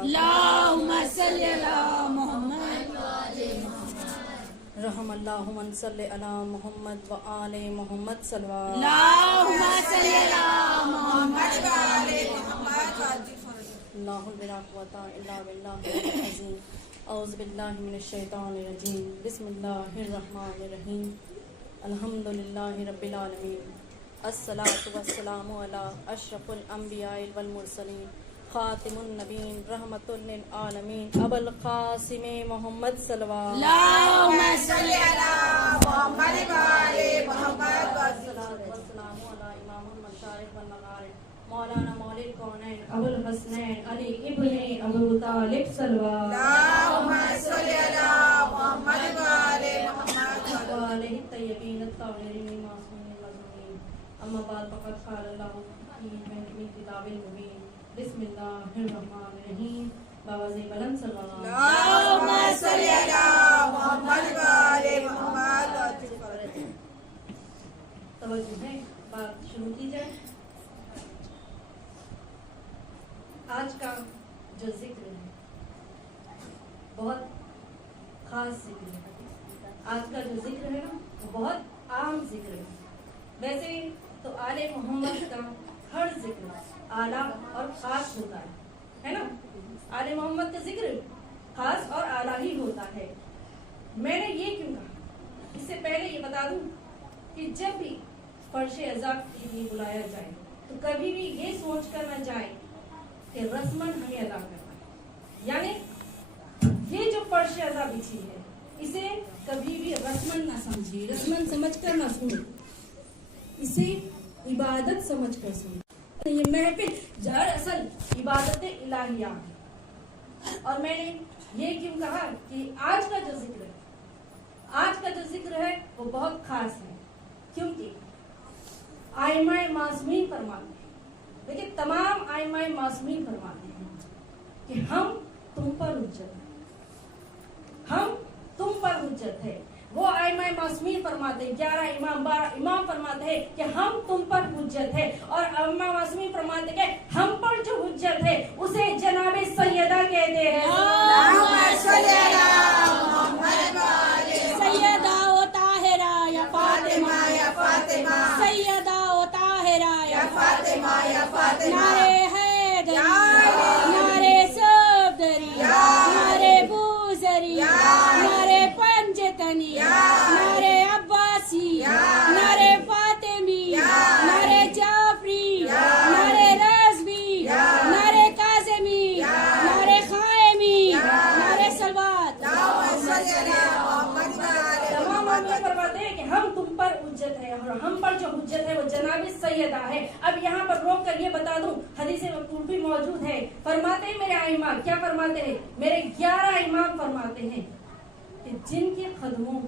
اللهم صل على محمد رحم اللہ من صلی علی محمد و آل محمد صلوات اللهم صل على محمد وآل محمد اللہ بلا قوت الا باللہ العظیم اعوذ باللہ من الشیطان الرجیم بسم اللہ الرحمن الرحیم الحمد للہ رب العالمین الصلاۃ والسلام علی اشرف الانبیاء والمرسلین خاتم النبین رحمت للعالمین ابو القاسم محمد صلوات اللهم صل على محمد وآل محمد والسلام علی امام المشارق والمغارب مولانا مولوی الکونین ابو الحسنین علی ابن ابو طالب صلوات اللهم صل على محمد وآل محمد وآلہ الطیبین الطاہرین المعصومین المظلومین اما بعد فقد قال اللہ فی کتاب المبین بسم اللہ الرحمن الرحیم باوزی بلند صلوات اللهم صل على محمد وآل محمد توجہ ہے بات شروع کی جائے. آج کا جو ذکر ہے بہت خاص ذکر ہے. آج کا جو ذکر ہے نا وہ بہت عام ذکر ہے. ویسے تو آل محمد کا ہر ذکر اعلیٰ اور خاص ہوتا ہے نا. آل محمد کا ذکر خاص اور اعلیٰ ہی ہوتا ہے. میں نے یہ کیوں کہا اس سے پہلے یہ بتا دوں کہ جب بھی فرش عزا کے لیے بلایا جائے تو کبھی بھی یہ سوچ کر نہ جائے کہ رسمن ہمیں ادا کرنا ہے. یعنی یہ جو فرش عزا بچھی ہے اسے کبھی بھی رسمن نہ سمجھیے, رسمن سمجھ کر نہ سنو, اسے عبادت سمجھ کر سنو. یہ محفل جہر اصل عبادت الہیہ ہے. اور میں نے یہ کیوں کہا کہ آج کا جو ذکر ہے وہ بہت خاص ہے کیونکہ ائمہ معصومین فرماتے ہیں, دیکھیں تمام ائمہ معصومین فرماتے ہیں کہ ہم تم پر حجت ہے. وہ ائمہ معصومین فرماتے ہیں 11 امام فرماتے ہیں کہ ہم تم پر حجت ہے, اور ائمہ معصومین فرماتے ہیں کہ ہم پر جو حجت ہے اسے جناب سیدہ کہتے ہیں. اللهم صل على محمد وآل سیدہ و طاہرہ یا فاطمہ یا فاطمہ سیدہ و طاہرہ یا فاطمہ یا فاطمہ نعرے حیدری نعرے صفدری نعرے بوزری نعرے پنجتنی نعرے عباسی نعرے فاطمی نعرے جعفری نعرے رضوی نعرے کاظمی نعرے خائمی نعرے صلوات. تمام علماء فرماتے ہیں کہ ہم تم پر حجت ہے, اور ہم پر جو حجت ہے وہ جناب سیدہ ہے. اب یہاں پر روک کر یہ بتا دوں حدیث مقبول بھی موجود ہے. فرماتے ہیں میرے ائمہ, کیا فرماتے ہیں میرے 11 امام فرماتے ہیں کہ جن کے قدموں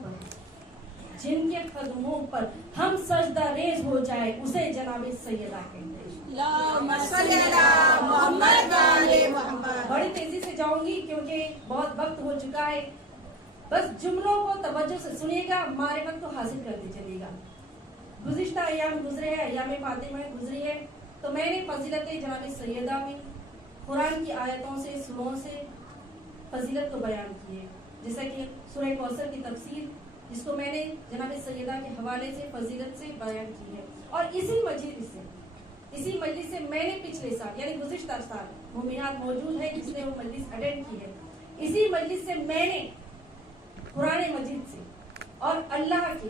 پر ہم سجدہ ریز ہو جائے اسے جناب سیدہ کہتے ہیں. اللهم صل على محمد وآل محمد. بڑی تیزی سے جاؤں گی کیونکہ بہت وقت ہو چکا ہے. بس جملوں کو توجہ سے سنیے گا, معرفت کو حاصل کرتے چلیے گا. گزشتہ ایام گزرے ہیں, ایام فاطمہ گزری ہے, تو میں نے فضیلت جناب سیدہ میں قرآن کی آیتوں سے سوروں سے فضیلت کو بیان کی ہے. جیسا کہ سورہ کوثر کی تفسیر جس کو میں نے جناب سیدہ کے حوالے سے فضیلت سے بیان کی ہے. اور اسی مجلس سے میں نے پچھلے سال یعنی گزشتہ سال مومنات موجود ہے جس نے وہ مجلس اٹینڈ کی ہے, اسی مجلس سے میں نے قرآن مجید سے اور اللہ کے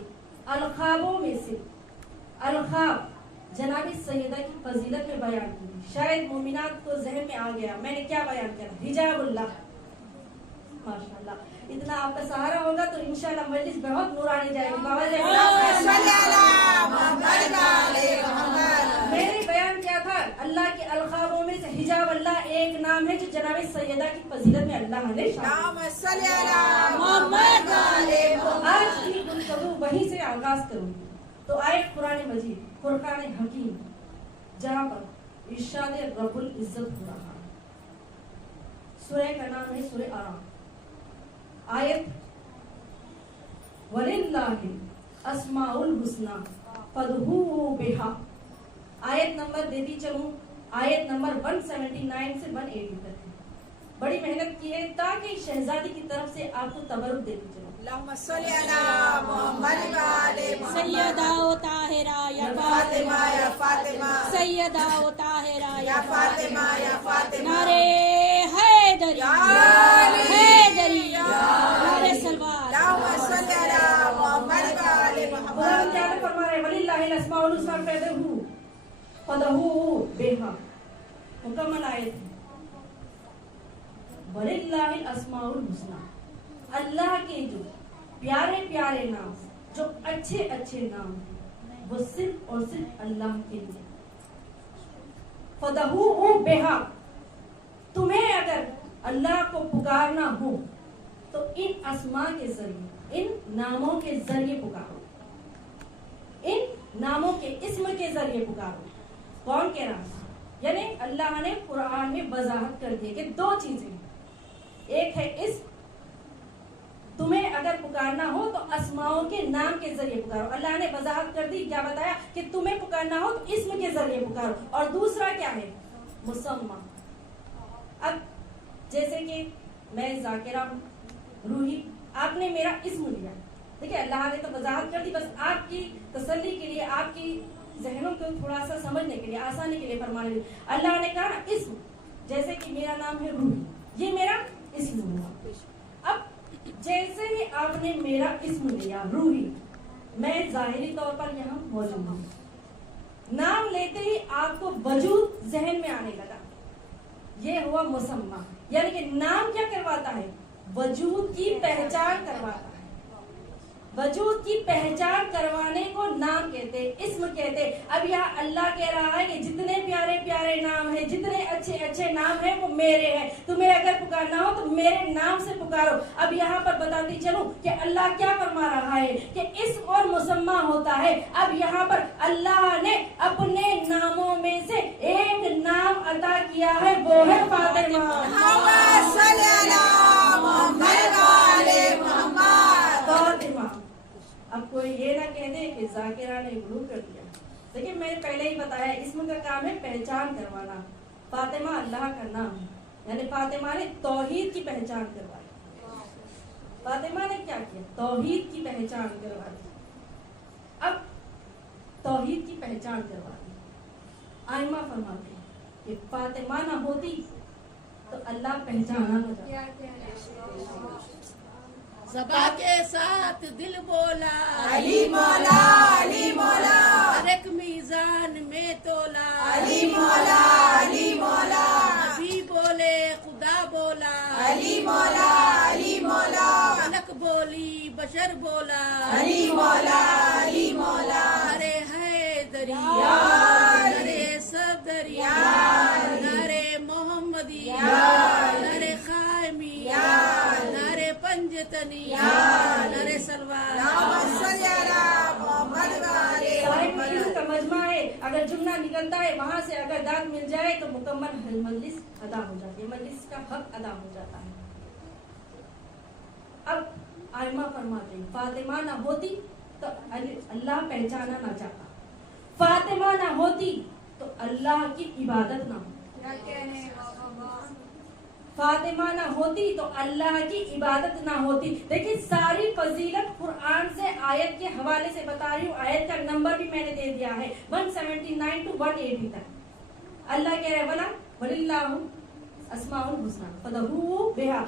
الخابوں میں سے الخاب جناب سیدہ کی فضیلت میں بیان کی. شاید مومنات کو ذہن میں آ گیا میں نے کیا بیان کیا, حجاب اللہ. ماشاءاللہ اتنا آپ کا سہارا ہوگا تو انشاءاللہ مجلس بہت نورانی جائے گی. میں نے بیان کیا تھا اللہ کے الخابوں میں سے حجاب اللہ ایک نام ہے جو جناب سیدہ کی فضیلت میں اللہ نے آج کی گفتگو وہیں سے آغاز کروں گی. تو آئے قرآن مجید فرقان حکیم جہاں پر ارشاد رب العزت ہو رہا ہے. سورہ کا نام ہے سورہ آراف. آیت وَلِلَّهِ الْأَسْمَاءُ الْحُسْنَى فَادْعُوهُ بِهَا. آیت نمبر دیتی چلوں, آیت نمبر 179 سے 180 تک ہے. बड़ी मेहनत की है ताकि शहजादी की तरफ से आपको तबरुक देती चलो। اللهم صل على محمد وعلى محمد सैयदा ओ ताहिरा या या फातिमा या फातिमा सैयदा ओ ताहिरा या फातिमा या फातिमा नारे हैदरी या हैदरी नारे सलवार। اللهم صل على محمد وعلى खुदा محمد क्या फरमा रहे वलिल्लाहिल अस्माउल हुस्ना फदहू बेहा मुकम्मल आयत है। वलिल्लाहिल अस्माउल हुस्ना, अल्लाह के जो प्यारे प्यारे नाम, जो अच्छे अच्छे नाम हैं, वो सिर्फ और सिर्फ अल्लाह के लिए। फदहू बेहा, तुम्हें अगर अल्लाह को पुकारना हो तो इन अस्मा के जरिए, इन नामों के जरिए पुकारो, इन नामों के इस्म के जरिए पुकारो। कौन कह रहा है? यानी अल्लाह ने कुरान में वजाहत कर दी कि दो चीजें, एक है इस्म, तुम्हें अगर पुकारना हो तो अस्माओं के नाम के जरिए पुकारो। अल्लाह ने वजाहत कर दी, क्या बताया कि तुम्हें पुकारना हो तो इस्म के जरिए पुकारो। और दूसरा क्या है? मुसम्मा। अब जैसे कि मैं जाकिरा हूँ, रूही, आपने मेरा इस्म लिया, देखिए अल्लाह ने तो वजाहत कर दी, बस आपकी तसल्ली के लिए, आपकी जहनों को थोड़ा सा समझने के लिए, आसानी के लिए फरमाने के लिए अल्लाह ने कहा ना इस्म, जैसे कि मेरा नाम है रूही, ये मेरा इस्म हुआ। अब जैसे ही आपने मेरा इस्म लिया रूही, मैं जाहिरी तौर पर यहाँ मौजूद हूँ, नाम लेते ही आपको वजूद जहन में आने लगा, ये हुआ मुसम्मा। यानी कि नाम क्या करवाता है? वजूद की पहचान करवाता है। वजूद की पहचान करवाने को नाम कहते हैं, इस्म कहते हैं। अब यहाँ अल्लाह कह रहा है कि जितने प्यारे प्यारे नाम हैं, जितने अच्छे अच्छे नाम हैं, वो मेरे हैं। तुम्हें अगर पुकारना हो तो मेरे नाम से पुकारो। अब यहाँ पर बताती चलूं कि अल्लाह क्या फरमा रहा है कि इस्म और मुसम्मा होता है। अब यहाँ पर अल्लाह ने अपने नामों में से एक नाम अता किया है, वो है फातिमा। اللهم صل على محمد وعلى محمد फातिमा। अब कोई ये ना कह दे कि जाकिरा ने गुलू कर दिया। देखिए मैंने पहले ही बताया, इस्म का काम है पहचान करवाना। फातिमा अल्लाह का नाम है, यानी फातिमा ने तौहीद की पहचान करवाई। फातिमा ने क्या किया? तौहीद की पहचान करवाई। अब तौहीद की पहचान करवाई, आइमा फरमाते हैं कि फातिमा ना होती तो अल्लाह पहचाना न जाता। ज़बा के साथ दिल बोला, अली मौला अली मौला हर एक मीज़ान में तोला, अली मौला अली मौला नबी बोले खुदा बोला, अली मौला अली मौला फलक बोली बशर बोला, अली मौला अली मौला अरे है दरिया अरे सब दरिया, नारे मोहम्मदिया, नारे खायमी, नारे पंजतनी, नारे सलवार। اللهم صل على محمد وعلى सारे محمد मजलिस का मजमा है, अगर जुमला निकलता है वहां से अगर दाद मिल जाए तो मुकम्मल मजलिस अदा हो जाती है, मजलिस का हक अदा हो जाता है। अब आयमा फरमाते हैं फातिमा ना होती तो अल्लाह पहचाना ना जाता, फातिमा ना होती तो अल्लाह की इबादत ना होती, फातिमा ना होती तो अल्लाह की इबादत ना होती। देखिए सारी फजीलत कुरान से आयत के हवाले से बता रही हूँ, आयत का नंबर भी मैंने दे दिया है 179 to 180 तक। अल्लाह कह रहे वला वलिल्लाहु अस्माउल हुस्ना फदहू बिहा,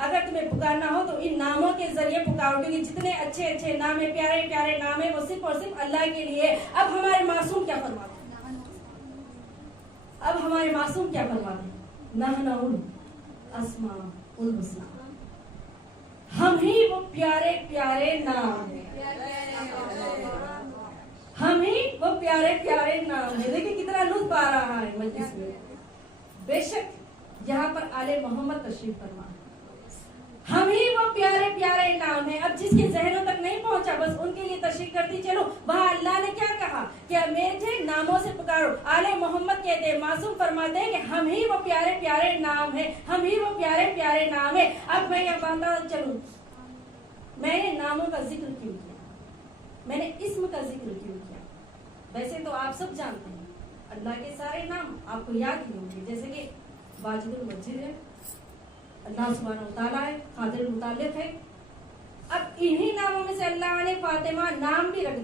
अगर तुम्हें पुकारना हो तो इन नामों के जरिए पुकारो, क्योंकि जितने अच्छे अच्छे नाम है, प्यारे प्यारे नाम है, वो सिर्फ और सिर्फ अल्लाह के लिए। अब हमारे मासूम क्या फरमाते हैं? अब हमारे मासूम क्या फरमाते हैं? नहनुल अस्माउल हुस्ना, हम ही वो प्यारे प्यारे नाम है, हम ही वो प्यारे प्यारे नाम है। देखिए कितना लुत्फ आ रहा है मजलिस में। बेशक यहाँ पर आले मोहम्मद तशरीफ फरमा, हम ही वो प्यारे प्यारे नाम है। अब जिसके जहनों तक नहीं पहुंचा बस उनके लिए तशरीह करती चलो। वहाँ अल्लाह ने क्या कहा कि मेरे नामों से पुकारो। आले मोहम्मद कहते हैं, मासूम फरमाते हैं कि हम ही वो प्यारे प्यारे नाम है, हम ही वो प्यारे प्यारे नाम है। अब मैं ये बताता चलूं, मैंने नामों का जिक्र क्यों किया, मैंने इस्म का जिक्र क्यों किया? वैसे तो आप सब जानते हैं अल्लाह के सारे नाम आपको याद ही होंगे, जैसे कि वाजिदुल मस्जिद है, अल्लाह सुब्हानहू व तआला है, कादिर मुतालिक है। अब इन्हीं नामों में से अल्लाह ने फातिमा नाम भी रख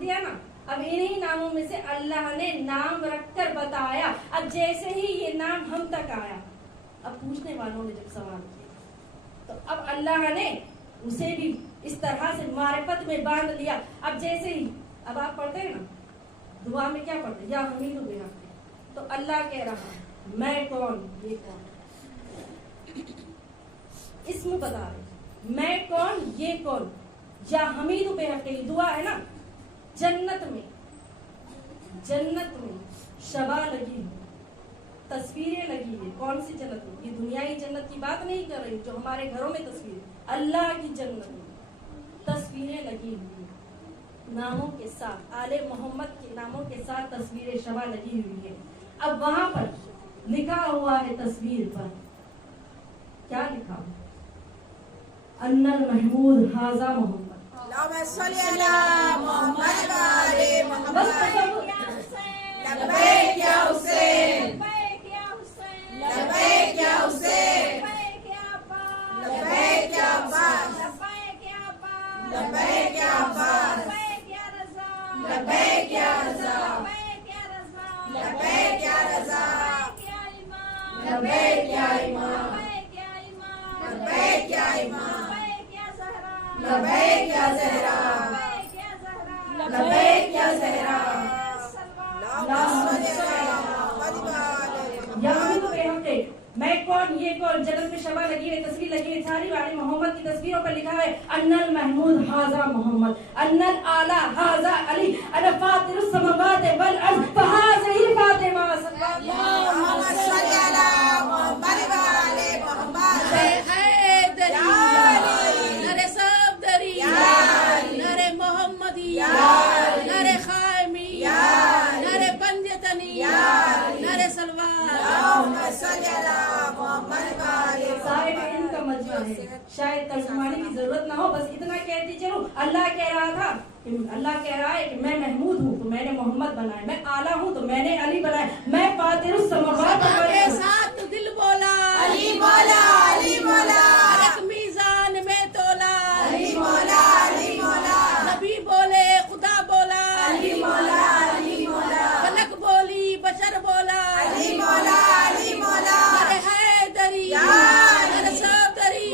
दिया ना। अब इन्हीं नामों में से अल्लाह ने नाम रखकर बताया। अब जैसे ही ये नाम हम तक आया, अब पूछने वालों ने जब सवाल किया तो अब अल्लाह ने उसे भी इस तरह से मारिफत में बांध लिया। अब जैसे ही अब आप पढ़ते हैं ना दुआ में, क्या पढ़ते हैं, या हमीद बेहक, तो अल्लाह कह रहा है मैं कौन, ये कौन, इसमें बता रहे मैं कौन ये कौन, या हमीद बेहक, ये दुआ है ना। जन्नत में शबा लगी है, तस्वीरें लगी है। कौन सी जन्नत में? ये दुनियाई जन्नत की बात नहीं कर रही जो हमारे घरों में तस्वीर, अल्लाह की जन्नत में तस्वीरें लगी हुई है नामों के साथ, आले मोहम्मद के नामों के साथ तस्वीरें शबा लगी हुई है। अब वहां पर लिखा हुआ है तस्वीर पर, क्या लिखा हुआ, अन्नल महमूद हाजा मोहम्मद। اللهم صل على محمد وعلى बस محمد तसव्वुर, لبيك يا حسين لبيك يا حسين لبيك يا حسين لبيك يا عباس لبيك يا عباس لبيك يا عباس لبيك يا عباس لبيك يا رزاق لبيك يا رزاق لبيك يا رزاق لبيك يا رزاق لبيك يا إمام لبيك يا إمام لبيك يا لبيك يا إمام إمام لبيك يا زهراء لبيك يا زهراء لبيك يا زهراء لبيك يا زهراء سلوى اللهم صل على محمد وعلى محمد यहाँ भी तो बेहक है मैं कौन ये कौन, जन्नत में शबा लगी है, तस्वीर लगी है, सारी वाली मोहम्मद की तस्वीरों पर लिखा है अन्नल महमूद हाजा मोहम्मद, अन्नल आला हाजा अली, अना फातिरुस समावात वल अर्द फहाज़िही फातिमा اللهم صل على محمد وعلى محمد हैदरी, नरे सफदरी, नरे मोहम्मदी, नरे खायमी, नरे पंजतनी, नरे सलवार। اللهم صل على محمد وعلى साहिब इल्म का मजमा है, शायद तर्जुमानी की जरूरत ना हो, बस इतना कहती चलो। अल्लाह कह रहा था कि अल्लाह कह रहा है कि मैं महमूद हूँ तो मैंने मोहम्मद बनाया, मैं आला हूँ तो मैंने अली बनाया, मैं फातिरुस समावात सबा वल के अर्द। साथ दिल बोला, अली मौला अली मौला एक मीजान में तोला, अली मौला अली मौला नबी बोले खुदा बोला, अली मौला अली मौला फलक बोली बशर बोला, अली मौला अली मौला नरे हैदरी, नरे सफदरी,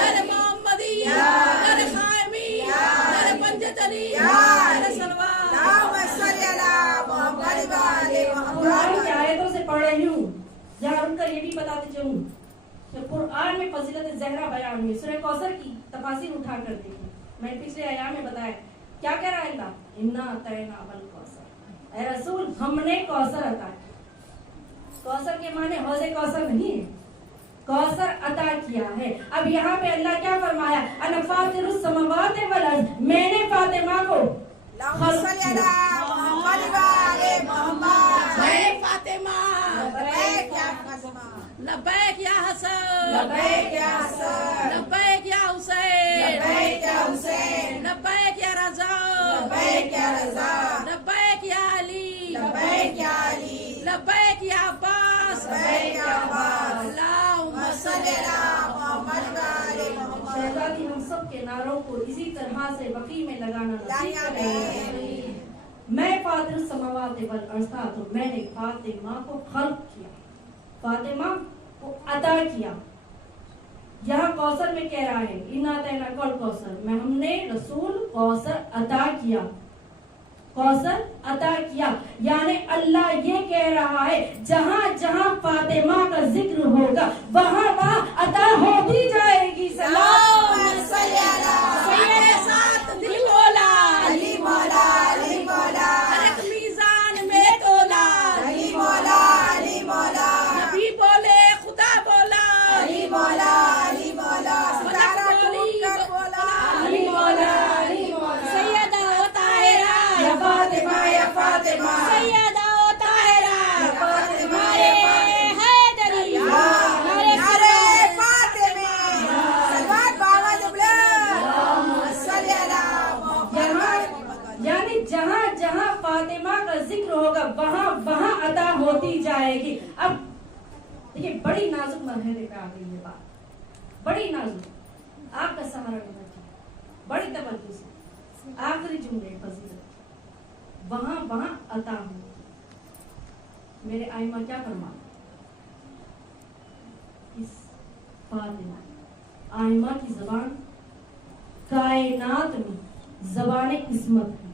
नरे मोहम्मदी, नरे खायमी, नरे पंजतनी, नरे सलवार। اللهم صل على محمد وعلى कुरान की محمد आयतों से पढ़ रही हूँ, यहाँ रुककर ये भी बताते चलूँ कि कुरान में फजीलत ज़हरा बयान हुई। सूरह कौसर की तफासीर उठा कर देखी, मैंने पिछले आयाम में बताया क्या कह रहा है अल्लाह, इन्ना अतैना वल कौसर, ऐ रसूल हमने कौसर अता किया। कौसर के माने हौज़े कौसर नहीं है, कौसर अता किया है। अब यहाँ पे अल्लाह क्या फरमाया, अना फातिरुस समावात वल अर्द, मैंने फातिमा को اللهم صل على محمد وعلى محمد मैं फातिमा, لبيك يا فاطمة लब्बैक या हसन, لبيك يا حسن लब्बैक या हुसैन, لبيك يا حسين लब्बैक या रजा, لبيك يا رضا लब्बैक या अली, لبيك يا علي लब्बैक या अब्बास, لبيك يا عباس अल्लाहुम्मा صل على محمد وعلى محمد शहजादी हम सब के नारों को इसी तरह से वकी में लगाना नसीब करे। मैं फातिरुस समावात वल अर्द था तो मैंने फातिमा को खल्क किया, फातिमा को अता किया। यहाँ कौसर में कह रहा है इन्ना तैना कल कौसर, मैं हमने रसूल कौसर अता किया, कौसर अता किया। यानी अल्लाह ये कह रहा है जहाँ जहाँ फातिमा का जिक्र होगा वहाँ वहाँ अता होती जाएगी। اللهم صل على मेरे साथ दिल बोला, अली मौला अली मौला हर एक मीजान में तोला, अली मौला अली मौला नबी बोले खुदा बोला, अली मौला अली मौला सितारा टूट कर बोला अली मौला अली मौला सैयदा ओ ताहिरा, या फातिमा या फातिमा सैयदा ओ ताहिरा, या फातिमा नारे हैदरी, नारे फातिमा सलवात बाबा जुबला صل على محمد यानी जहाँ जहाँ फातिमा का जिक्र होगा वहाँ वहाँ अता होती जाएगी। अब देखिए बड़ी नाजुक मरहले पे आ गई ये बात, बड़ी नाजुक, आपका सहारा लेना चाहिए, बड़ी तवज्जो से। आखिरी जुमले फजीलत, वहां अता हूँ, मेरे आइमा क्या फरमा, इस फातिमा आइमा की जबान कायनात में जबान इस्मत है।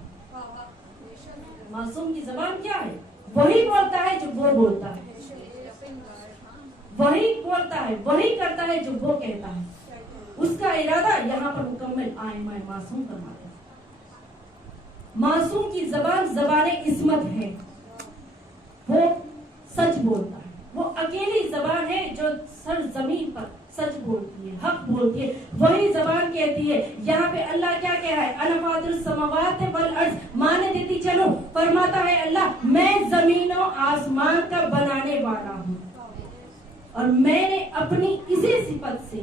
मासूम की जबान क्या है? वही बोलता है जो वो बोलता है, वही बोलता है, वही करता है जो वो कहता है। उसका इरादा यहाँ पर मुकम्मल आइमा मासूम फरमाते हैं। मासूम की जबान जबान इस्मत है, वो सच बोलता है, वो अकेली जबान है जो सर जमीन पर सच बोलती है, हक बोलती है, वही जबान कहती है। यहाँ पे अल्लाह क्या कह रहा है, अना फातिरुस समावात वल अर्ज़, माने देती चलो, फरमाता है अल्लाह मैं जमीन और आसमान का बनाने वाला हूँ और मैंने अपनी इसी सिफत से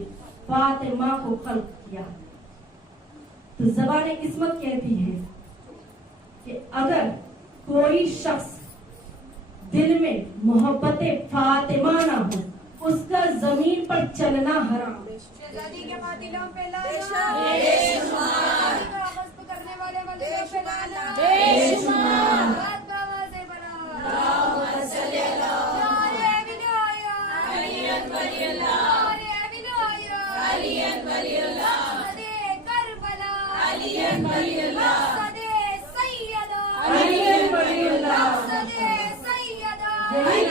फातिमा को खल्क किया। तो ज़बान इस्मत कहती है कि अगर कोई शख्स दिल में मोहब्बत फातिमा ना हो, उसका जमीन पर चलना हराम। शहजादी के कातिलों पे लाना, बेशुमार, गस्प करने वाले वलियों पे लाना, बेशुमार, रात बाबा से बना, अल्लाहुम्मा सल्ली अला नारे विलाया, अलियन वलियल्लाह, नारे विलाया, अलियन वलियल्लाह, सदे करबला, अलियन वलियल्लाह, सदे सैयदा, अलियन वलियल्लाह, सदे सैयदा, यही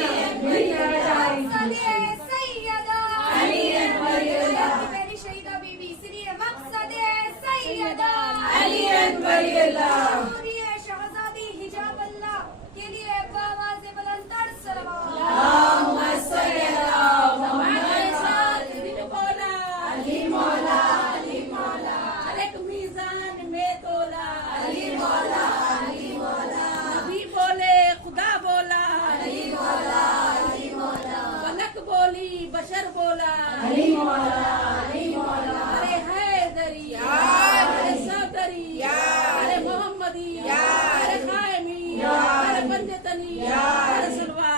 नारा जारी सदे सैयदा, अलियन वलियल्लाह, मेरी शहीदा बीबी इसलिए मकसदे सैयदा, अलियन वलियल्लाह, नूरिये शहजादी हिजाब अल्लाह के लिए बाबा से बुलंदर सलवात। अल्लाहुम्मा सल्ली अला मुहम्मद, साथ दिल बोला अली मौला, अली मौला, अलग मीज़ान में तोला अली मौला, अली मौला, नबी बोले खुदा बोला अली मौला, अली मौला, फलक बोली बशर बोला अली मौला, अली मौला, अरे हैदरी, अरे सदरी, अरे मोहम्मदी, अरे कायमी, अरे बंदतनी, अरे सलवात।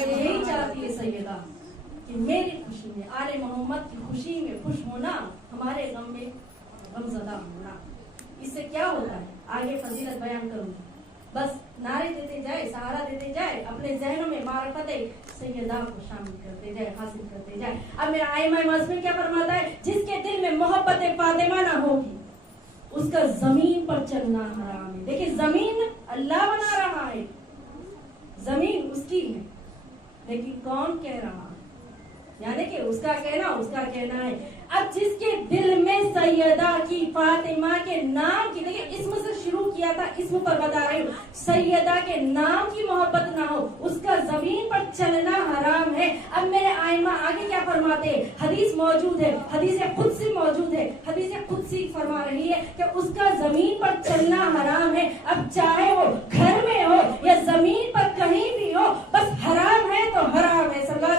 यही चाहती है सैयदा कि मेरी खुशी में, आले मोहम्मद की खुशी में खुश होना, हमारे गम में गमज़दा होना। इससे क्या होता है, आगे फजीलत बयान करूंगी, बस नारे देते जाए, सहारा देते जाए, अपने जहनों में मारफत सैयदा को शामिल करते जाए, हासिल करते जाए। अब मेरा आइमा मज़मून क्या फरमाता है, जिसके दिल में मोहब्बत फातिमा ना होगी, उसका जमीन पर चलना हराम है। देखिए जमीन अल्लाह बना रहा है, जमीन उसकी है, लेकिन कौन कह रहा है, यानी कि उसका कहना है। अब जिसके दिल में सैयदा की फातिमा के नाम की, देखिए इसम से शुरू किया था, इसम पर बता रही हूँ, सैयदा के नाम की मोहब्बत ना हो, उसका जमीन पर चलना हराम है। अब मेरे आइमा आगे क्या फरमाते हैं, हदीस मौजूद है, हदीस कुदसी मौजूद है, हदीस कुदसी फरमा रही है कि उसका जमीन पर चलना हराम है। अब चाहे वो घर में हो या जमीन पर कहीं भी हो, बस हराम है तो हराम है। सल्लल्लाहु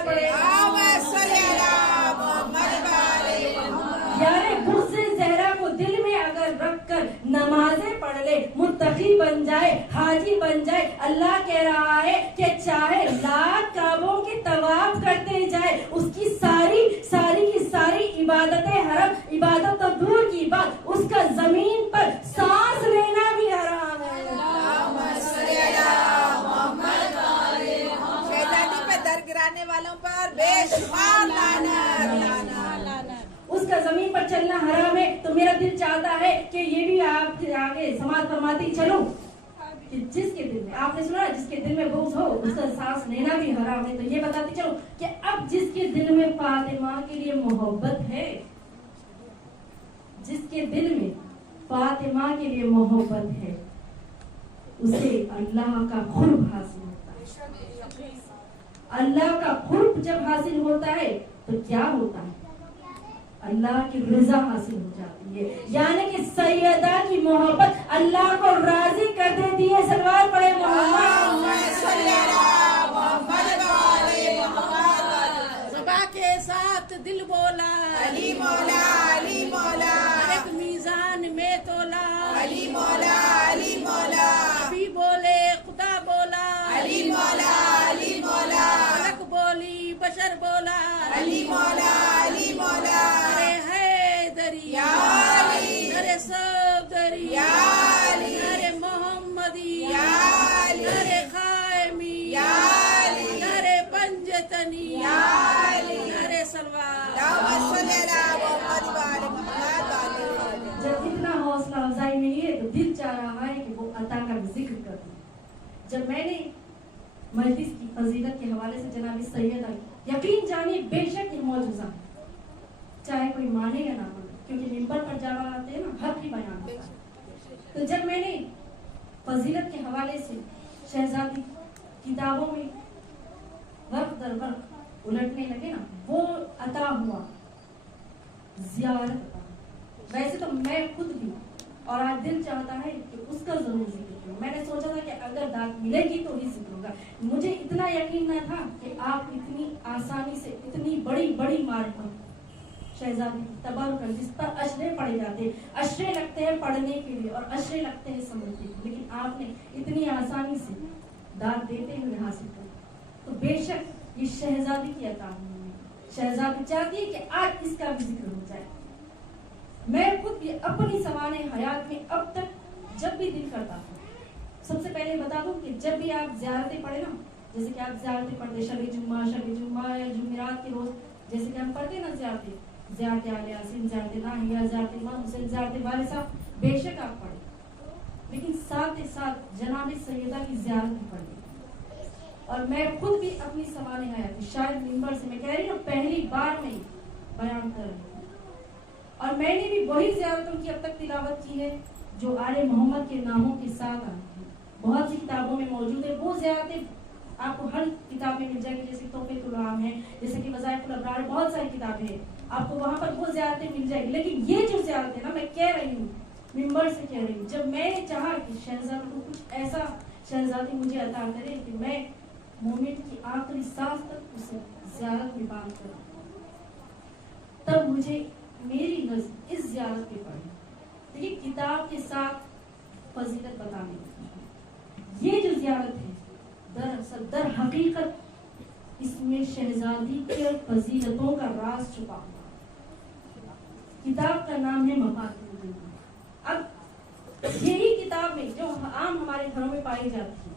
अलैहि यारे गुस्से जहरा को दिल में अगर रखकर नमाजें पढ़ ले, मुत्तकी बन जाए, हाजी बन जाए। अल्लाह कह रहा है कि चाहे लाख काबों की तवाफ करते जाए, उसकी सारी की सारी इबादतें हराम, इबादत तो दूर की बात, उसका जमीन पर सांस लेना भी हराम है। शहजादी पे दर गिराने वालों पर बेशुमार लानत। उसका जमीन पर चलना हराम है। तो मेरा दिल चाहता है कि ये भी आपके आगे समाज फरमाती चलो कि जिसके दिल में, आपने सुना जिसके दिल में बोझ हो उसका सांस लेना भी हराम है। तो ये बताती चलो कि अब जिसके दिल में फातिमा के लिए मोहब्बत है, जिसके दिल में फातिमा के लिए मोहब्बत है, उसे अल्लाह का खुर्ब हासिल होता है। अल्लाह का खुर्ब जब हासिल होता है तो क्या होता है, अल्लाह की रज़ा हासिल हो जाती है। यानी कि सैयदा की मोहब्बत अल्लाह को राजी कर देती है। सलवार पढ़े ज़बा के साथ दिल बोला अली मौला, अली मौला, एक मीज़ान में तोला अली मौला, अली मौला, नबी बोले खुदा बोला अली मौला, अली मौला। मौला अली मौला अरे हैदरी या अली अरे सफदरी या अली अरे मोहम्मदी या अली अरे कायमी या अली अरे पंजतनी या अली अरे सलवार जब इतना हौसला अफजाई मिली है तो दिल चाह रहा है कि वो अता का जिक्र कर दूं। जब मैंने मजलिस की फजीलत के हवाले से जनाब सैयद आई यकीन जानिए बेशक ये मौजूजा चाहे कोई माने या ना माने, क्योंकि मिंबर पर जब आते हैं ना हक ही बयान होता है। तो जब मैंने फजीलत के हवाले से शहजादी किताबों में वक्त दर वक्त उलटने लगे ना, वो अता हुआ ज़ियारत। वैसे तो मैं खुद भी और आज दिल चाहता है कि उसका जरूर जिक्र करूं। मैंने सोचा था कि अगर दाद मिलेगी तो ही जिक्र होगा। मुझे इतना यकीन न था कि आप इतनी आसानी से इतनी बड़ी बड़ी मार्फत शहजादी तबारक जिस पर अशरे पढ़े जाते हैं, अशरे लगते हैं पढ़ने के लिए और अशरे लगते हैं समझने के लिए, लेकिन आपने इतनी आसानी से दाद देते हुए हासिल कर, तो बेशक ये शहजादी की अता है। शहजादी चाहती है कि आज इसका भी जिक्र हो जाए। मैं खुद भी अपनी सवाने हयात में अब तक जब भी दिल करता था, सबसे पहले बता दूं कि जब भी आप ज़ियारतें पढ़े ना, जैसे कि आप ज़ियारतें पढ़ते शब जुम्मा या जुमेरात के रोज़, जैसे कि हम पढ़ते ना ज़ियारत आले यासीन, ज़ियारत नाहिया, ज़ियारत इमाम हुसैन, ज़ियारत वारिसा, बेशक आप पढ़े, लेकिन साथ ही साथ जनाब सैयदा की ज़ियारत भी पढ़े। और मैं खुद भी अपनी सवाने हयात में शायद मिंबर से, मैं कह रही हूँ पहली बार में बयान कर रही हूँ, और मैंने भी वही ज़ियारतों की अब तक तिलावत की है जो आले मोहम्मद के नामों के साथ आती है। बहुत सी किताबों में मौजूद है, वो ज़ियारतें आपको हर किताब में मिल जाएगी, जैसे तोहफेतुल आम है, जैसे कि वज़ाइफुल अबरार, बहुत सारी किताबें हैं, आपको वहाँ पर वो ज़ियारतें मिल जाएगी। लेकिन ये जो ज़ियारतें ना, मैं कह रही हूँ मिंबर से कह रही हूँ, जब मैंने चाहा कि शहजादी को कुछ ऐसा शहजादी मुझे अता करे कि मैं मोमेंट की आखिरी सांस तक उसे ज़ियारत में बांध करूँ, तब मुझे मेरी नज़र इस ज़ियारत पे पड़ी। देखिए किताब के साथ फजीलत बताने की ये जो ज़ियारत है, दरअसल दर हकीकत इसमें शहजादी के फजीलतों का राज छुपा हुआ। किताब का नाम है मफातिहुल गैब। अब यही किताब में जो आम हमारे घरों में पाई जाती है,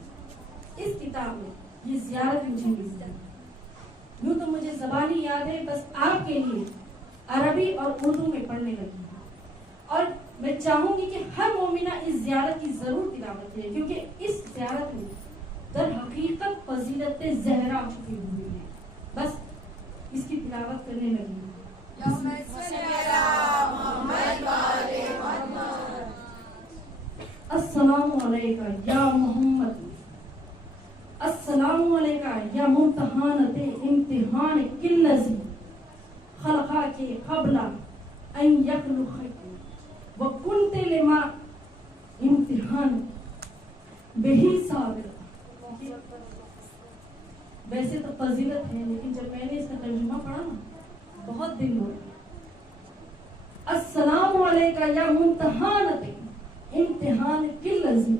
इस किताब में ये ज़ियारत मुझे मिल जाती। यूँ तो मुझे ज़बानी याद है, बस आपके लिए अरबी और उर्दू में पढ़ने लगी हूँ, और मैं चाहूंगी कि हर मोमिना इस ज़ियारत की जरूर तिलावत करे, क्योंकि इस ज़ियारत में दर हकीकत फजीलत ज़हरा छुपी हुई है। बस इसकी तिलावत करने लगी हूँ। अस्सलामु अलैका या मोहम्मद, अस्सलामु अलैका या मुम्तहानते इम्तिहान किल्लज़ी खलक़ा के क़ब्ला अन यख़लुक़ व कुन्ते लिमा इम्तिहान बेही साबिर। वैसे तो फजीलत है, लेकिन जब मैंने इसका तर्जुमा पढ़ा ना, बहुत दिल हो गया। अस्सलामु अलैका या मुम्तहानते इम्तिहान किल्लज़ी,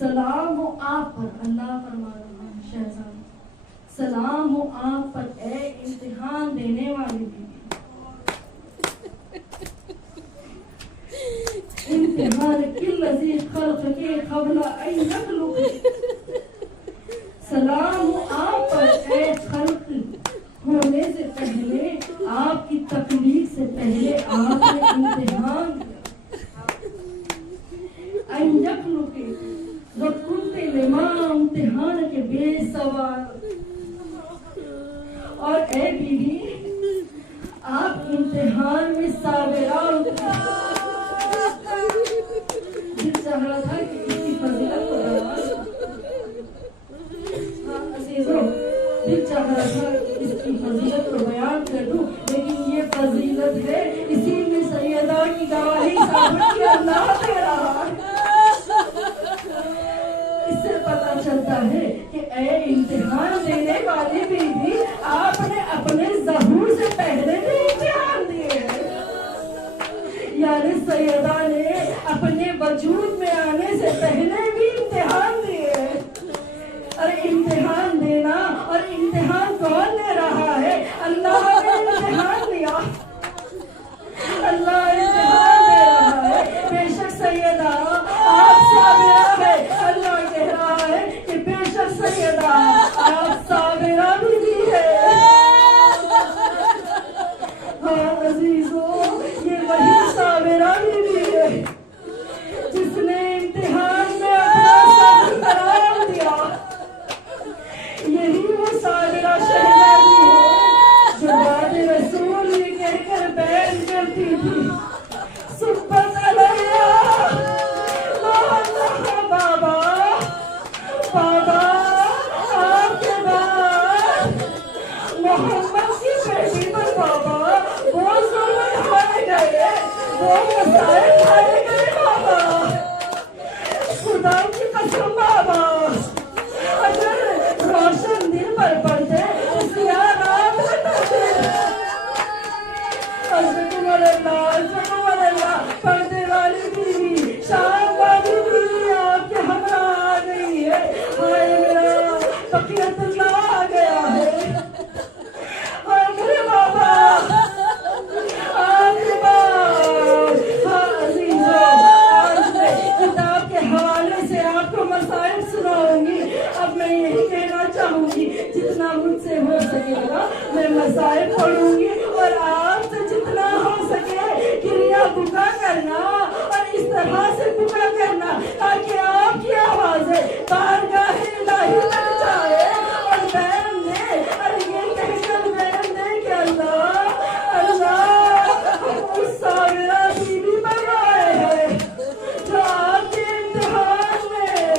सलाम हो आप पर, अल्लाह फरमा रहा है शहजादी, सलाम हो आप पर ए इम्तिहान देने वाली बीवी। इम्तिहान किल्लज़ी खल्क़ के क़ब्ला अन यख़लुक़, सलाम हो आप पर ए खल्क़ होने से पहले, आपकी तख्लीक से पहले आपने इम्तिहान दिया। अन यख़लुक़ व कुन्ते लिमा, इम्तिहान के बेसवार। और ए बीवी, आप इम्तिहान में साबिरा। दिल चाह रहा था कि इसकी फजीलत को दिल चाह रहा था कि इसकी फजीलत को बयान कर दूं, लेकिन ये फजीलत है, इसी में सैयदा की गवाही साबित की अल्लाह दे रहा है। इससे पता चलता है कि ए इम्तिहान देने वाली बीवी, आपने अपने ज़हूर से पहले भी इम्तिहान दिए हैं, यानी सैयदा ने अपने वजूद में आने से पहले भी इम्तिहान दिए हैं। और इम्तिहान देना, और इम्तिहान कौन ले रहा है? अल्लाह ने मोहम्मद की बेटी पर बाबा वो जुल्म ढाए गए, वो मसाइल ढाए गए बाबा। खुदा की कसम बाबा, अगर रोशन दिन पर पड़ते सिया रात पर्दे वाली बीवी, शान वाली बीवी आपके हमरा आ गई है। हाय मेरा तकियतुल्लाह आ गया है। हाय मेरे बाबा, आपके बाद आज मैं किताब के हवाले से आपको मसाइल सुनाऊंगी। अब मैं यही कहना चाहूंगी, जितना मुझसे हो सकेगा मैं मसाइल पढ़ूंगी और आपसे जितना हो सके क्रिया बुका करना और इस तरह से बुका करना ताकि आपकी आवाजें बारगाह इलाही तक जाए और बैन दे और ये कहकर बैन दे कि अल्लाह हम उस साविरा बीवी पर आए हैं जो आपके इम्तिहान में,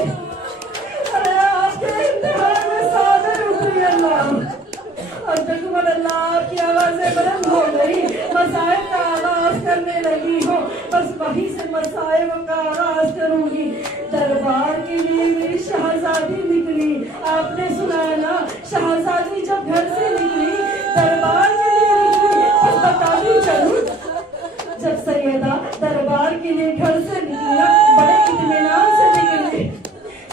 अरे आपके इम्तिहान में साबिर हुई अल्लाह। और जगमग अल्लाह आपकी आवाजें बुलंद हो गई, मसाइब का आगाज करने लगी हो। बस वहीं से मसाइब का आगाज करूंगी। दरबार के लिए मेरी शहजादी निकली, आपने सुना ना, शहजादी जब घर से निकली दरबार के लिए निकली। बस बताती चलूं, जब सैयदा दरबार के लिए घर से निकली ना, बड़े इत्मीनान से निकली,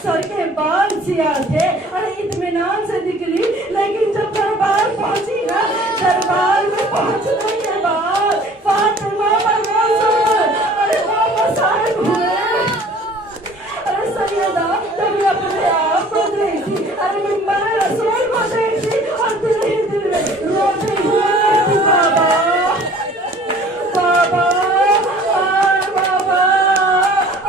सर के बाल सिया थे, अरे इत्मीनान से निकली। लेकिन जब दरबार पहुंची ना, दरबार में पहुंचने के बाद फातिमा अरे बाबा साहब हुए। अरे सैयदा जब अपने आप को देखी, अरे मिंबर रसूल को देखी और दिल ही दिल में रोते हुए बाबा बाबा बाबा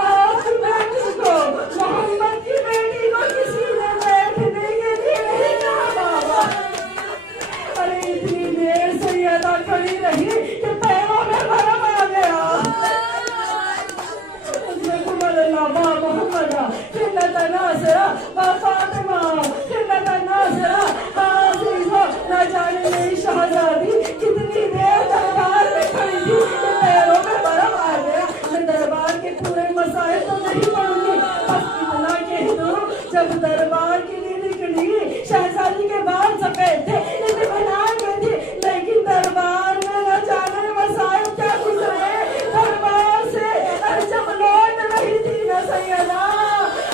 आपकी बेटी को, मोहम्मद की बेटी को किसी ने बैठने के लिए नहीं कहा बाबा। अरे इतनी देर सैयदा खड़ी रही कि पैरों में भरम आ गया। न जाने मेरी शहजादी कितनी देर दरबार में खड़ी थी कि पैरों में बर्फ आ गया। मैं दरबार के पूरे मसाइल तो नहीं पढ़ूंगी, बस इतना कह दो, जब दरबार के लिए निकली शहजादी के बाल सफेद थे, इत्मीनान में थी, लेकिन दरबार में न जाने मसाइल क्या गुजरे दरबार से। अरे जब लौट रही थी ना सैयदा,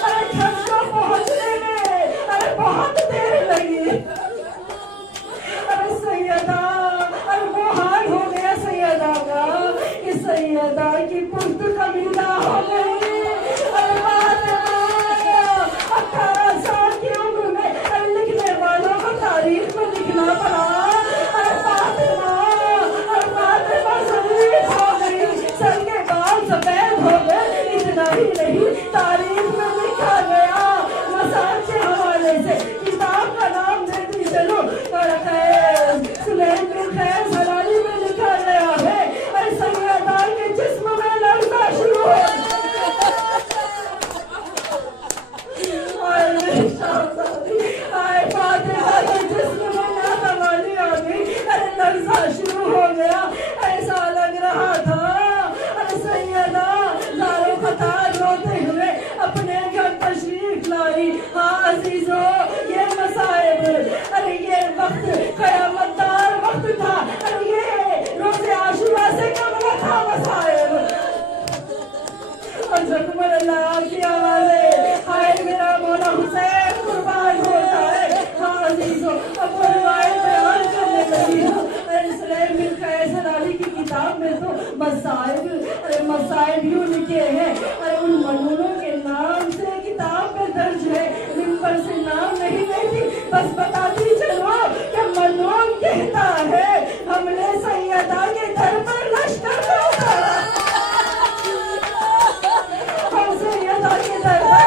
अरे घर को पहुंचने में अरे बहुत देर लगी। अरे सैयदा, अरे वो हाल हो गया सैयदा का कि सैयदा की पुश्त कमीना हो गई। अरे बात 18 साल की उम्र में अरे लिखने वालों को तारीख में लिखना पड़ा। अरे फातिमा शहीद हो गई, सर के बाल सफेद हो गए। इतना ही नहीं, तारीख में लिखा गया मसाइल के हवाले से, किताब का नाम देती चलो, सुलैम बिन खैस हलाली में लिखा गया है। अरे सैयदा के जिस्म में लड़ना शुरू हो फातिमा के जिस्म में नातवाली आ गई। अरे लड़ना शुरू हो गया, ऐसा लग रहा था अरे सैयदा दारो कतार रोते हुए अपने घर तशरीफ लाई। हाँ अजीजो, ये मसाइब, अरे ये वक्त कयामतदार वक्त था। अरे ये रोज़े आशूरा से कम न था मसाइब। और जगमग अल्लाह की आवाज़ें, हाय मेरा मौला हुसैन कुर्बान हो जाए। हाँ अजीजो, अब वो रिवायत बयान करने लगी हूँ। सुलैम बिन खैस हलाली की किताब में तो मसाइब, अरे मसाइब यूं लिखे हैं, अरे उन मनूनों के नाम से किताब में दर्ज है। मिंबर से नाम नहीं लेती, बस बताती चलो कि मनून कहता है हमने सैयदा के घर पर लश्कर को उतारा। हम सैयदा के घर पर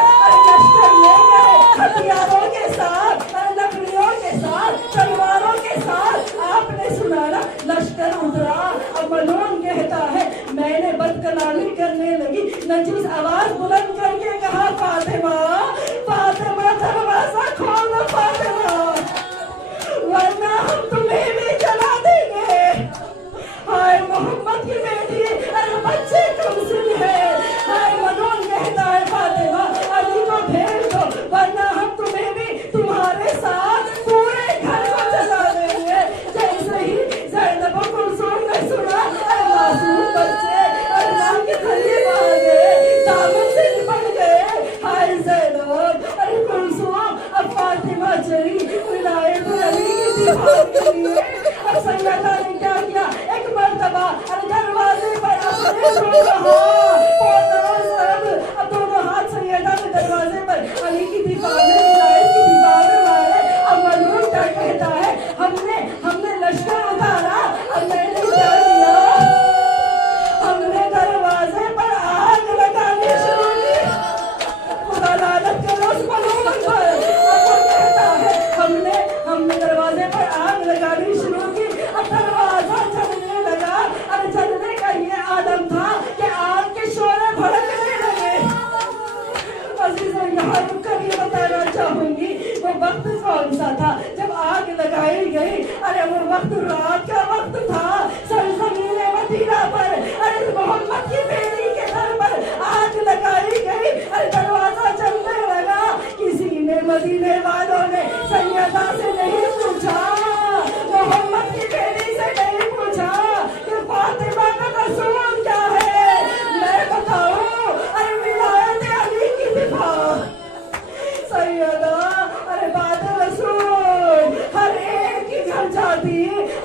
लश्कर ले गए, हथियारों के साथ, लकड़ियों के साथ, तलवारों के साथ। आपने सुना ना, लश्कर उतरा। अब मनून कहता है मैंने बदकलामी करने लगी, नजीस आवाज बुलंद करके कहा फातिमा फातिमा दरवाजा खोल दो फातिमा, वरना हम तुम्हें वक्त कौन सा था जब आग लगाई गई? अरे वो वक्त रात का वक्त था। सरजमीन मदीना पर अरे मोहम्मद की बेटी के घर पर आग लगाई गई। अरे दरवाजा चलने लगा। किसी ने, मदीने वालों ने सैयदा से नहीं पूछा, मोहम्मद की बेटी से नहीं पूछा कि फातिमा का कसूर क्या है। मैं बताऊं, अरे विलायत अली की दिफा सैयदा अरे बाद रसूल हर एक के घर जाती,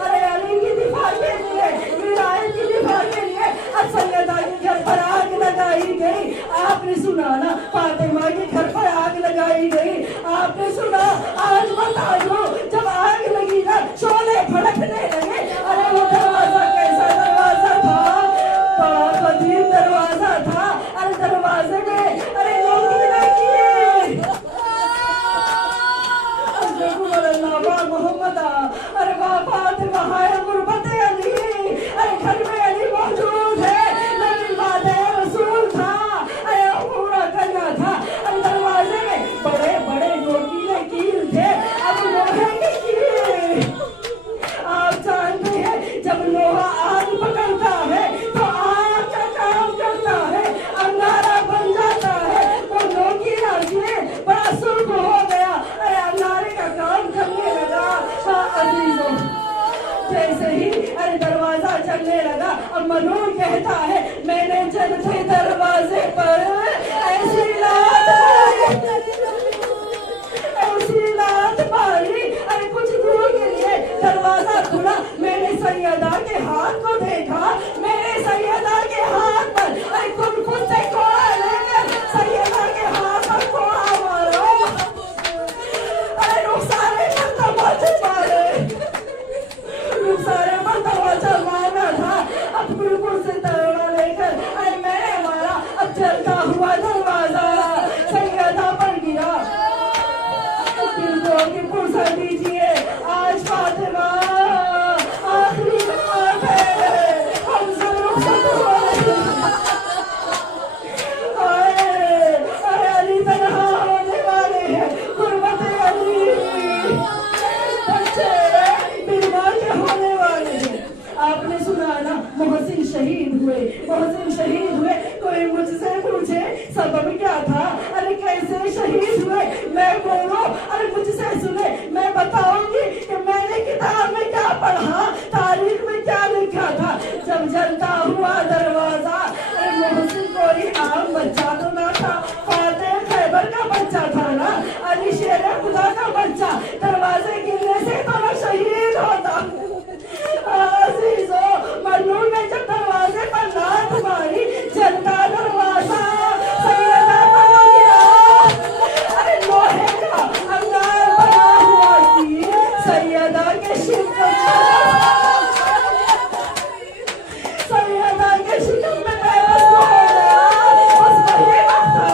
अरे अली की दिफा के लिए, विलायत की दिफा के लिए। अब सैयदा के घर पर आग लगाई गई। आपने सुना ना, फातिमा के घर पर आग लगाई गई। आपने सुना, आज बता दो, जब आग लगी ना शोले भड़कने लगे। अरे वो दरवाजा कैसा दरवाजा था? बड़ा कदीम दरवाजा था। अरे दरवाजे में अरे लोग लगी मोहम्मद, अरे फातिमा हाय गुरबत अली, अरे घर में अली मौजूद है लेकिन वादे रसूल था, अरे पूरा करना था। अरे दरवाजे में बड़े बड़े नोकीले कील थे। अब लोहे की कील, आप जानते हैं जब लोहा आग पकड़ता है तो आग का काम करता है, अंगारा बन जाता है। वो नोकीला कील बड़ा सुर्ख हो गया, अरे अंगारे का काम करने लगा। अजीजों, जैसे ही अरे दरवाजा चलने लगा, अब मनूर कहता है मैंने चलते दरवाजे पर ऐसी लात मारी। अरे कुछ दूर के लिए दरवाजा खुला, मैंने सैयदा के हाथ को देखा। मेरे सैयदा के हाथ पर अरे खुद से कोड़ा लेकर सैयदा के हाथ पर कोड़ा मारो। अरे रुखसारे पर तमाचे मारे, रुखसारे पर तमाचा मारना था। अब बिल्कुल से दरवाजा लेकर अरे मैंने मारा। अब चलता हुआ दरवाजा सैयदा पर गिरा। दिल की फुर्सत दीजिए, आज फातिमा आखिरी रात है, हम सब रुखसत हो रहे हैं। अरे अली तन्हा होने वाले हैं, गुरबत अली, बच्चे बीमार के होने वाले हैं। आपने सुना ना, मोहसिन शहीद हुए, मोहसिन शहीद हुए। कोई मुझसे पूछे सबब क्या था, अरे कैसे शहीद हुए, मैं बोलूं, अरे मुझसे सुने, मैं बताऊंगी कि मैंने किताब में क्या पढ़ा, तारीख में क्या लिखा था। जब जलता हुआ दरवाजा, अरे मोहसिन कोई आम बच्चा तो ना था, फातेह खैबर का बच्चा था ना, अली शेर खुदा का बच्चा। दरवाजे गिरने से तो ना शहीद होता। अजीजों, मनूर ने जब दरवाजे पर लात मारी, जलता दरवाजा सैयदा पर गिरा। अरे लोहे का अंगार बना हुआ थी, सैयदा के शिकम में बेबस हो गया। बस वही वक्त था,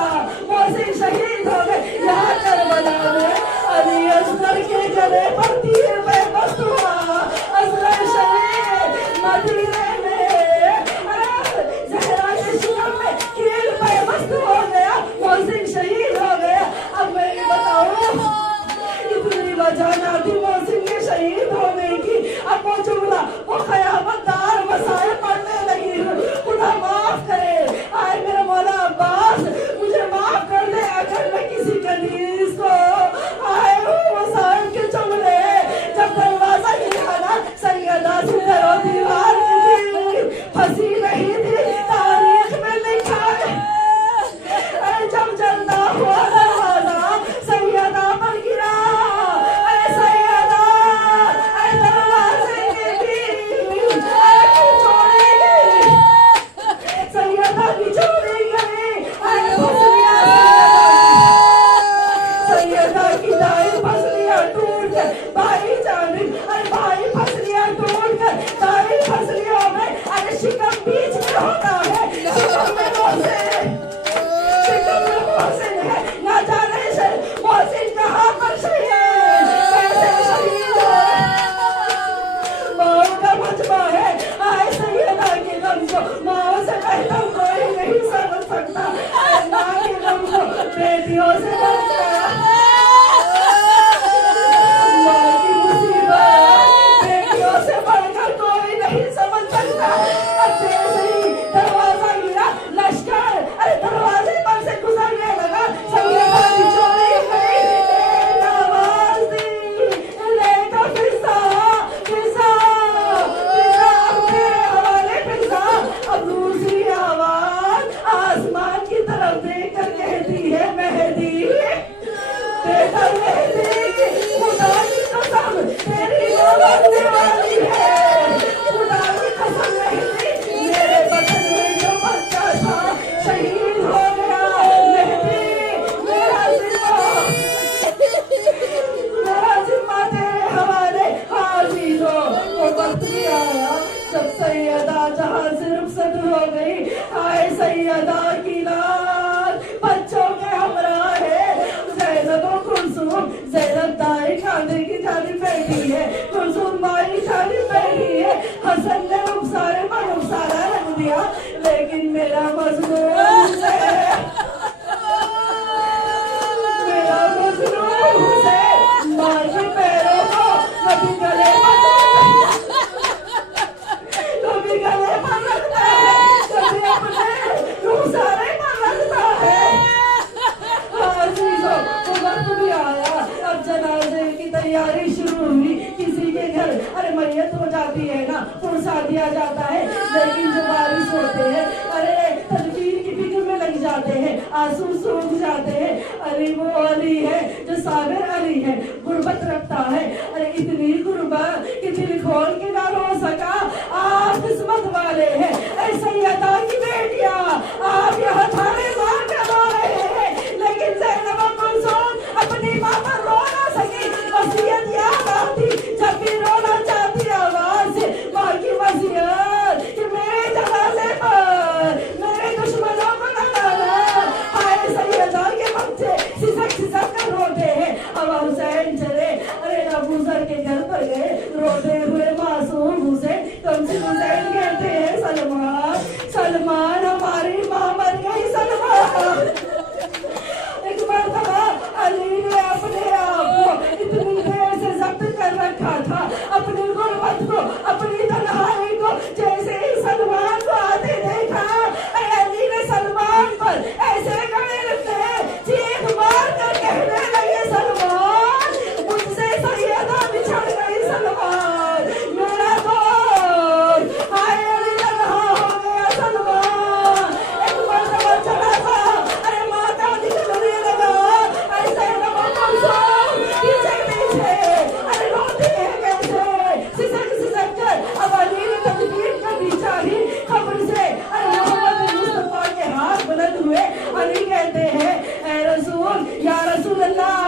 मोहसिन शहीद हो गए। यहाँ करबला में अली असगर के गले पर तीर बेबस हुआ। असगर शहीद मदीने में, अरे जहरा के शिकम में कील बेबस हो गया। मोहसिन शहीद हो गया। अब मैं बताऊं, इतनी वजह ना थी मोहसिन के शहीद होने की। अब वो जुमला, वो क़यामतदार मसाइल पढ़ने लगी, खुदा माफ करे, आए मेरे मौला अब्बास मुझे माफ कर दे अगर मैं किसी कनीज को आए मसाइल के जुमले। जब दरवाजा गिरा ना, सैयदा सिंदर और दीवार की फंसी नहीं थी, तारीख में लिखा है। अरे जब जलता हुआ दरवाजा सैयदा पर गिरा, अरे सैयदा अरे दरवाजे के बीच अरे छोड़ी गई, सैयदा की छोड़ी गई। अरे फसलियां सैयदा की दाई फसलियां टूट कर भाई जानिब, अरे भाई फसलियां टूट कर दाई फसलियों में, अरे शिकम बीच में होता है। शिकम में मोहसिन है, ना जाने से मोहसिन कहाँ पर शहीद, कैसे शहीद है। माओ का मजमा है, आए सैयदा के गम को माओ से बेहतर कोई नहीं समझ सकता। माँ के गम को बेटियों से बढ़कर दाई खाने की जानी बैठी है, कुलसुम बाई जानी बैठी है। हसन ने रुखसारे पर रुखसारा रख दिया, लेकिन मेरा मजनून से माँ के पैरों को कभी गले पर रखता है, कभी अपने रुखसारे पर रखता है। अजीजों, वो वक्त भी आया, अब जनाजे की तैयारी शुरू हुई। किसी के घर अरे मैयत हो जाती है ना, पुरसा दिया जाता है, लेकिन जो बारिश होते हैं अरे तदबीर की फिक्र में लग जाते हैं, आंसू सूख जाते हैं। अली वो अली है जो साबिर अली है, गुर्बत रखता है, अरे इतनी गुर्बत कि दिल खोल के ना रो सका। आप किस्मत वाले हैं, ऐसे ही अदा की बेटियां, आप यहाँ थाने मार के रो रहे हैं, लेकिन ज़ैनब कुलसूम अपनी माँ पर रो ना सकी। वसीयत याद आती जब भी रोना चाहती आवाज से, माँ की वसीयत कि मेरे जनाजे पर मेरे दुश्मनों को न डालना। हाय सैयदा के बच्चे सिसक सिसक कर रोते हैं। अब हुसैन चले अरे अबू जर के घर पर गए, रोते हुए मासूम हुसैन तुमसे हुसैन कहते हैं सलमान सलमान हमारी माँ मर गई सलमान। एक मरतबा अली ने अपने आप को इतनी देर से जब्त कर रखा था, अपनी गुर्बत को, अपनी तन्हाई को। जैसे ही सलमान को आते देखा, अली ने सलमान पर ऐसे खड़े रखे, चीख मार कर कहने लगे सलमान मुझसे सैयदा बिछड़ गई सलमान, मेरा दोस्त हाय अली तन्हा हो गया सलमान। एक मरतबा चला था अरे माता निकलने लगा, ऐसे पीछे पीछे अरे रोते हैं कैसे सिसक सिसक कर। अब अली ने तकदीर का पीछा ही खबर से अरे मोहम्मद मुस्तफा के हाथ बुलंद हुए। अली कहते हैं ए रसूल या रसूल अल्लाह